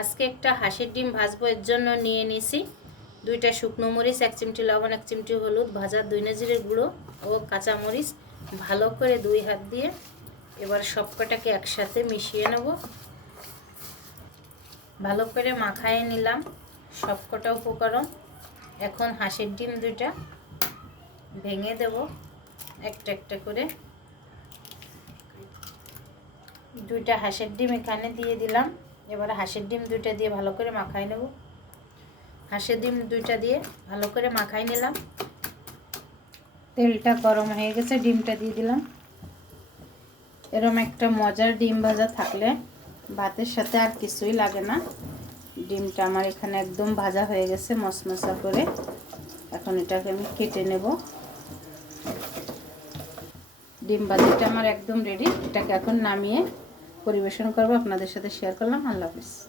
আজকে একটা হাঁসের ডিম ভাজবো, এর জন্য নিয়ে নিছি 2টা শুকনো মরিচ, 1 চিমটি লবণ, 1 চিমটি হলুদ, ভাজা 2 জিরের গুঁড়ো ও কাঁচা মরিচ। ভালো করে 2 হাত দিয়ে এবার সবকটাকে একসাথে মিশিয়ে নেব। ভালো করে মাখায় নিলাম সবকটা উপকরণ। এখন হাঁসের ডিম 2টা ভেঙে দেব একটা একটা করে। 2টা হাঁসের ডিম এখানে দিয়ে দিলাম। এবার হাঁসের ডিম 2টা দিয়ে ভালো করে মাখায় নেব। হাঁসের ডিম 2টা দিয়ে ভালো করে মাখায় নিলাম। তেলটা গরম হয়ে গেছে, ডিমটা দিয়ে দিলাম। এরকম একটা মজার ডিম ভাজা থাকলে ভাতের সাথে আর কিছুই লাগে না। ডিমটা আমার এখানে একদম ভাজা হয়ে গেছে মশমশা করে। এখন এটাকে আমি কেটে নেব। ডিম ভাজিটা আমার একদম রেডি। এটাকে এখন নামিয়ে পরিবেশন করব, আপনাদের সাথে শেয়ার করলাম। আল্লাহ হাফেজ।